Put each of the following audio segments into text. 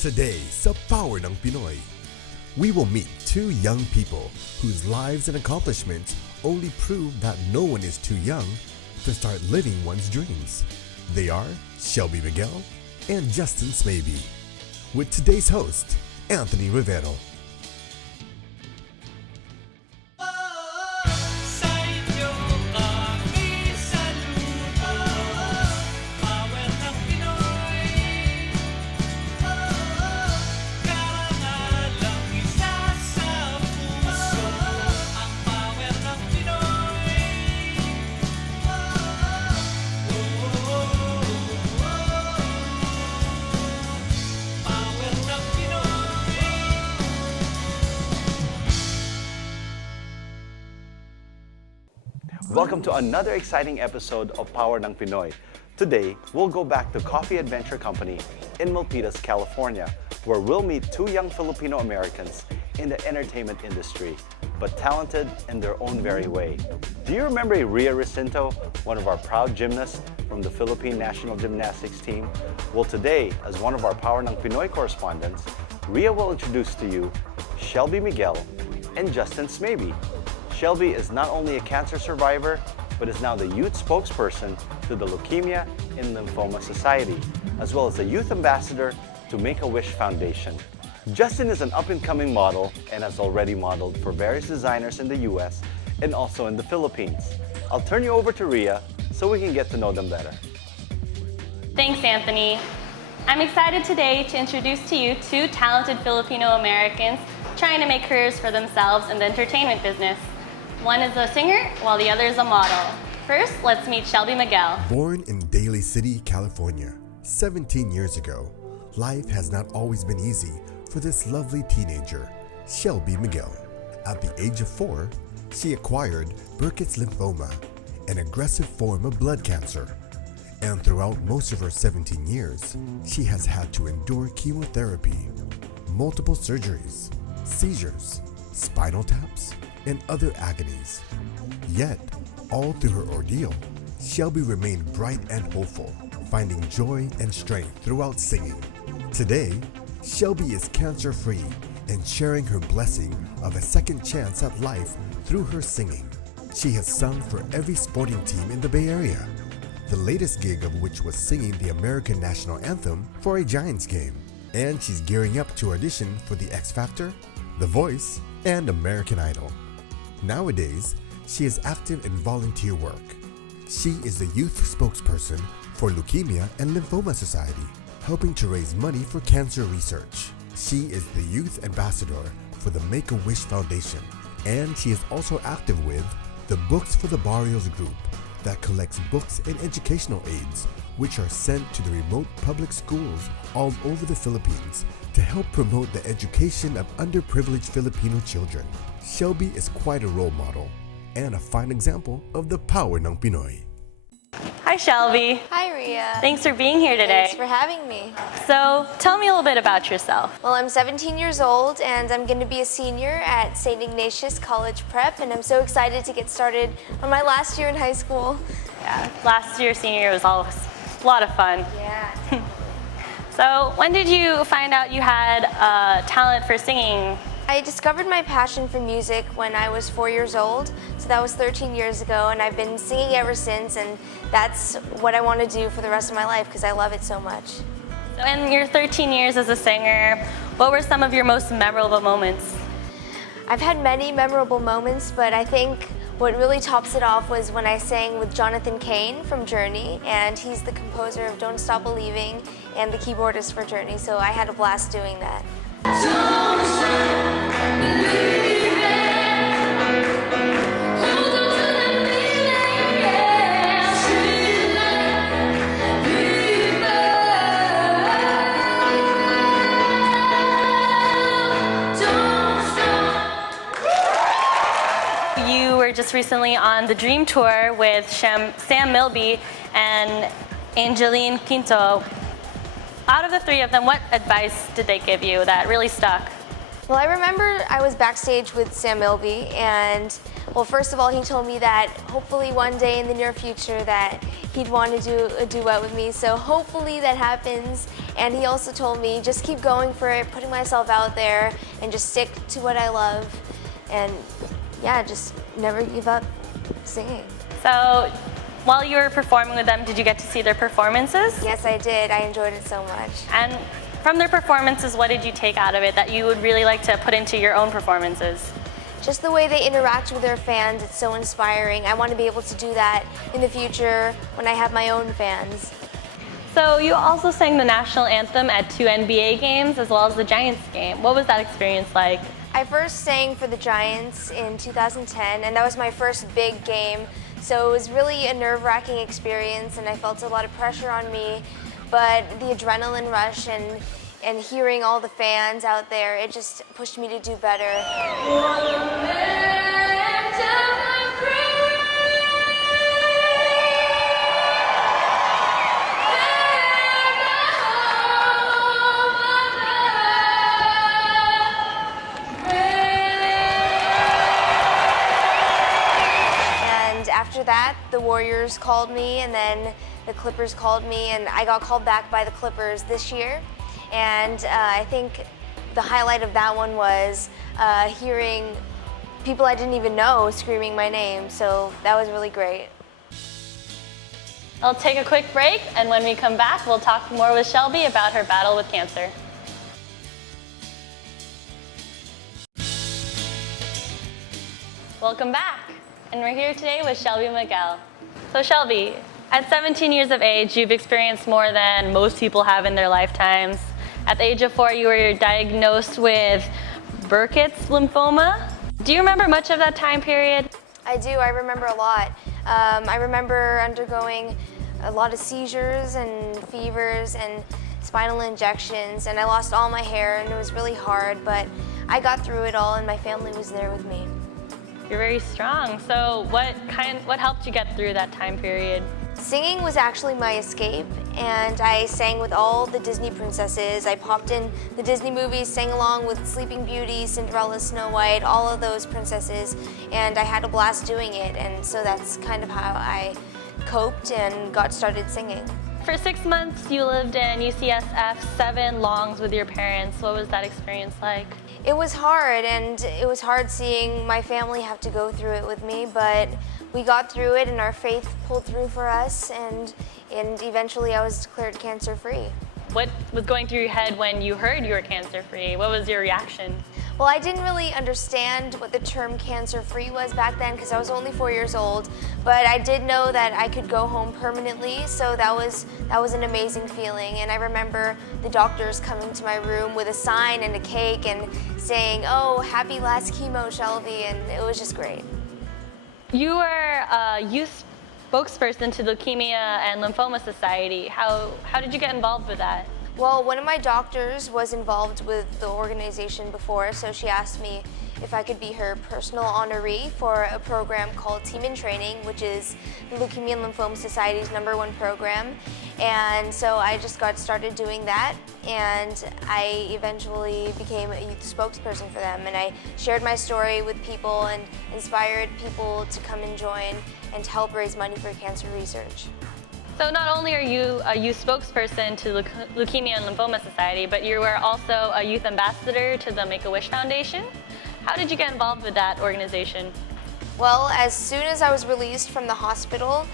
Today sa Power ng Pinoy, we will meet two young people whose lives and accomplishments only prove that no one is too young to start living one's dreams. They are Shelby Miguel and Justin Smaby, with today's host, Anthony Rivero. Welcome to another exciting episode of Power ng Pinoy. Today, we'll go back to Coffee Adventure Company in Milpitas, California, where we'll meet two young Filipino Americans in the entertainment industry, but talented in their own very way. Do you remember Rhea Recinto, one of our proud gymnasts from the Philippine National Gymnastics team? Well, today, as one of our Power ng Pinoy correspondents, Rhea will introduce to you Shelby Miguel and Justin Smaby. Shelby is not only a cancer survivor, but is now the youth spokesperson to the Leukemia and Lymphoma Society, as well as the youth ambassador to Make-A-Wish Foundation. Justin is an up-and-coming model and has already modeled for various designers in the US and also in the Philippines. I'll turn you over to Rhea so we can get to know them better. Thanks, Anthony. I'm excited today to introduce to you two talented Filipino Americans trying to make careers for themselves in the entertainment business. One is a singer, while the other is a model. First, let's meet Shelby Miguel. Born in Daly City, California, 17 years ago, life has not always been easy for this lovely teenager, Shelby Miguel. At the age of 4, she acquired Burkitt's lymphoma, an aggressive form of blood cancer. And throughout most of her 17 years, she has had to endure chemotherapy, multiple surgeries, seizures, spinal taps, and other agonies. Yet, all through her ordeal, Shelby remained bright and hopeful, finding joy and strength throughout singing. Today, Shelby is cancer-free and sharing her blessing of a second chance at life through her singing. She has sung for every sporting team in the Bay Area, the latest gig of which was singing the American National Anthem for a Giants game. And she's gearing up to audition for the X Factor, The Voice, and American Idol. Nowadays, she is active in volunteer work. She is the youth spokesperson for Leukemia and Lymphoma Society, helping to raise money for cancer research. She is the youth ambassador for the Make-A-Wish Foundation, and she is also active with the Books for the Barrios group that collects books and educational aids which are sent to the remote public schools all over the Philippines to help promote the education of underprivileged Filipino children. Shelby is quite a role model and a fine example of the power ng Pinoy. Hi, Shelby. Hi, Rhea. Thanks for being here today. Thanks for having me. So, tell me a little bit about yourself. Well, I'm 17 years old and I'm going to be a senior at St. Ignatius College Prep, and I'm so excited to get started on my last year in high school. Yeah, last year senior was always a lot of fun. Yeah. So, when did you find out you had talent for singing? I discovered my passion for music when I was 4 years old, so that was 13 years ago, and I've been singing ever since, and that's what I want to do for the rest of my life because I love it so much. So in your 13 years as a singer, what were some of your most memorable moments? I've had many memorable moments, but I think what really tops it off was when I sang with Jonathan Cain from Journey, and he's the composer of Don't Stop Believing and the keyboardist for Journey, so I had a blast doing that. You were just recently on the Dream Tour with Sam Milby and Angeline Quinto. Out of the three of them, what advice did they give you that really stuck? Well, I remember I was backstage with Sam Milby, and well, first of all, he told me that hopefully one day in the near future that he'd want to do a duet with me, so hopefully that happens. And he also told me just keep going for it, putting myself out there, and just stick to what I love, and yeah, just never give up singing. So, while you were performing with them, did you get to see their performances? Yes, I did. I enjoyed it so much. And from their performances, what did you take out of it that you would really like to put into your own performances? Just the way they interact with their fans, it's so inspiring. I want to be able to do that in the future when I have my own fans. So you also sang the national anthem at 2 NBA games as well as the Giants game. What was that experience like? I first sang for the Giants in 2010, and that was my first big game. So it was really a nerve-wracking experience, and I felt a lot of pressure on me. But the adrenaline rush and hearing all the fans out there, it just pushed me to do better. And after that, the Warriors called me, and then the Clippers called me, and I got called back by the Clippers this year. And I think the highlight of that one was hearing people I didn't even know screaming my name, so that was really great. I'll take a quick break, and when we come back, we'll talk more with Shelby about her battle with cancer. Welcome back, and we're here today with Shelby Miguel. So Shelby, at 17 years of age, you've experienced more than most people have in their lifetimes. At the age of 4, you were diagnosed with Burkitt's lymphoma. Do you remember much of that time period? I do. I remember a lot. I remember undergoing a lot of seizures and fevers and spinal injections, and I lost all my hair, and it was really hard, but I got through it all, and my family was there with me. You're very strong. So what helped you get through that time period? Singing was actually my escape, and I sang with all the Disney princesses. I popped in the Disney movies, sang along with Sleeping Beauty, Cinderella, Snow White, all of those princesses, and I had a blast doing it, and so that's kind of how I coped and got started singing. For 6 months, you lived in UCSF 7 longs with your parents. What was that experience like? It was hard, and it was hard seeing my family have to go through it with me, but we got through it, and our faith pulled through for us, and eventually I was declared cancer-free. What was going through your head when you heard you were cancer-free? What was your reaction? Well, I didn't really understand what the term cancer-free was back then because I was only 4 years old, but I did know that I could go home permanently, so that was an amazing feeling. And I remember the doctors coming to my room with a sign and a cake and saying, "Oh, happy last chemo, Shelby," and it was just great. You were a youth spokesperson to Leukemia and Lymphoma Society. How did you get involved with that? Well, one of my doctors was involved with the organization before, so she asked me if I could be her personal honoree for a program called Team in Training, which is the Leukemia and Lymphoma Society's #1 program. And so I just got started doing that, and I eventually became a youth spokesperson for them. And I shared my story with people and inspired people to come and join and to help raise money for cancer research. So not only are you a youth spokesperson to Leukemia and Lymphoma Society, but you were also a youth ambassador to the Make-A-Wish Foundation. How did you get involved with that organization? Well, as soon as I was released from the hospital,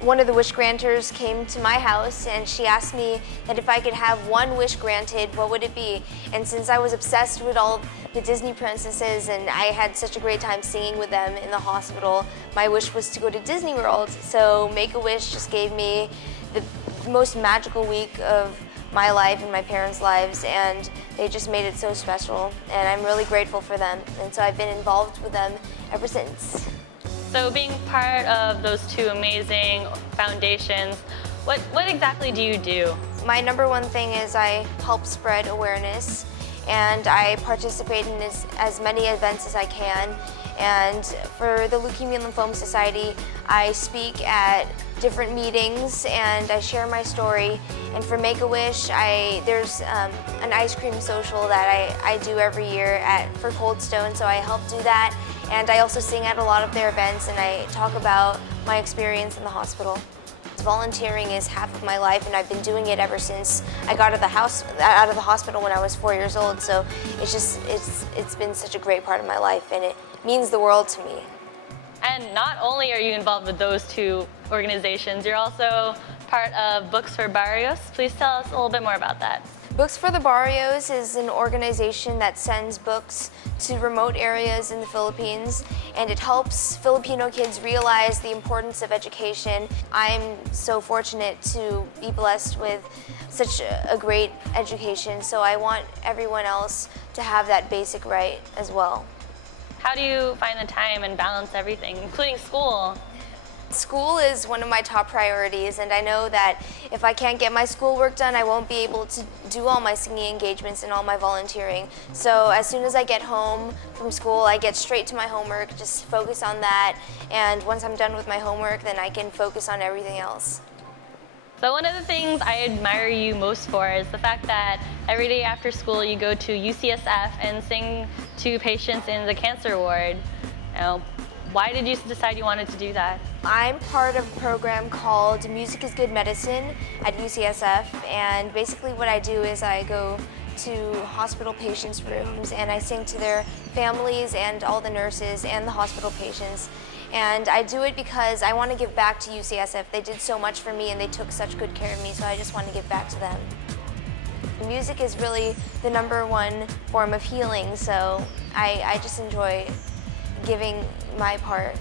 one of the wish granters came to my house, and she asked me that if I could have one wish granted, what would it be? And since I was obsessed with all the Disney princesses and I had such a great time singing with them in the hospital, my wish was to go to Disney World. So Make-A-Wish just gave me the most magical week of my life and my parents' lives, and they just made it so special, and I'm really grateful for them, and so I've been involved with them ever since. So being part of those two amazing foundations, what exactly do you do? My #1 thing is I help spread awareness, and I participate in as many events as I can, And for the Leukemia and Lymphoma Society, I speak at different meetings and I share my story. And for Make-A-Wish, there's an ice cream social that I do every year for Cold Stone, so I help do that. And I also sing at a lot of their events and I talk about my experience in the hospital. Volunteering is half of my life, and I've been doing it ever since I got out of the hospital when I was 4 years old. So it's been such a great part of my life, and it means the world to me. And not only are you involved with those two organizations, you're also part of Books for Barrios. Please tell us a little bit more about that. Books for the Barrios is an organization that sends books to remote areas in the Philippines, and it helps Filipino kids realize the importance of education. I'm so fortunate to be blessed with such a great education, so I want everyone else to have that basic right as well. How do you find the time and balance everything, including school? School is one of my top priorities, and I know that if I can't get my schoolwork done, I won't be able to do all my singing engagements and all my volunteering. So as soon as I get home from school, I get straight to my homework, just focus on that, and once I'm done with my homework, then I can focus on everything else. So one of the things I admire you most for is the fact that every day after school you go to UCSF and sing to patients in the cancer ward. Why did you decide you wanted to do that? I'm part of a program called Music is Good Medicine at UCSF, and basically what I do is I go to hospital patients' rooms and I sing to their families and all the nurses and the hospital patients. And I do it because I want to give back to UCSF. They did so much for me and they took such good care of me, so I just want to give back to them. Music is really the #1 form of healing, so I just enjoy giving my part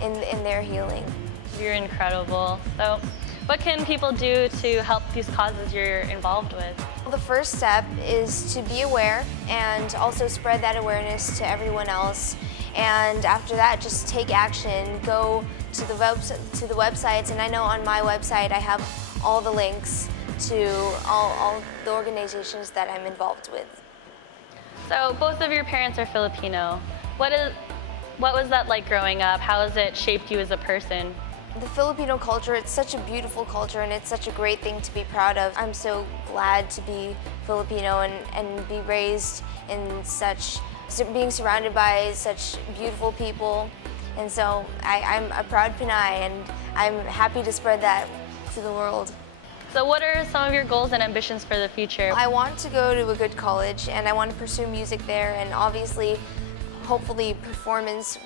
in their healing. You're incredible. So what can people do to help these causes you're involved with? The first step is to be aware and also spread that awareness to everyone else. And after that, just take action. Go to the websites, and I know on my website I have all the links to all the organizations that I'm involved with. So both of your parents are Filipino. What was that like growing up? How has it shaped you as a person? The Filipino culture, it's such a beautiful culture and it's such a great thing to be proud of. I'm so glad to be Filipino and be raised in being surrounded by such beautiful people. And so I'm a proud Pinay, and I'm happy to spread that to the world. So what are some of your goals and ambitions for the future? I want to go to a good college and I want to pursue music there, and obviously, hopefully performance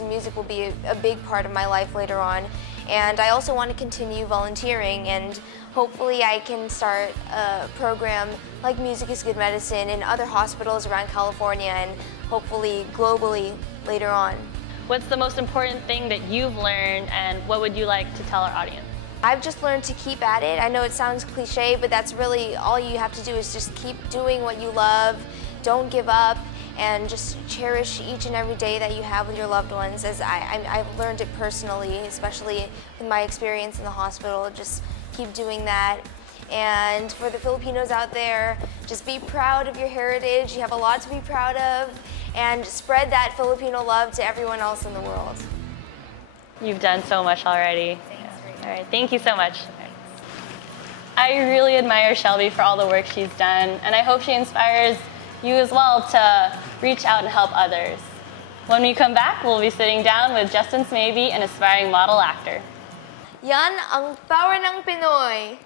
and music will be a big part of my life later on. And I also want to continue volunteering, and hopefully I can start a program like Music is Good Medicine in other hospitals around California and hopefully globally later on. What's the most important thing that you've learned, and what would you like to tell our audience? I've just learned to keep at it. I know it sounds cliche, but that's really all you have to do is just keep doing what you love, don't give up, and just cherish each and every day that you have with your loved ones. As I've learned it personally, especially with my experience in the hospital. Just keep doing that. And for the Filipinos out there, just be proud of your heritage. You have a lot to be proud of, and spread that Filipino love to everyone else in the world. You've done so much already. All right, thank you so much. I really admire Shelby for all the work she's done, and I hope she inspires you as well to reach out and help others. When we come back, we'll be sitting down with Justin Smaby, an aspiring model actor. Yan ang power ng Pinoy!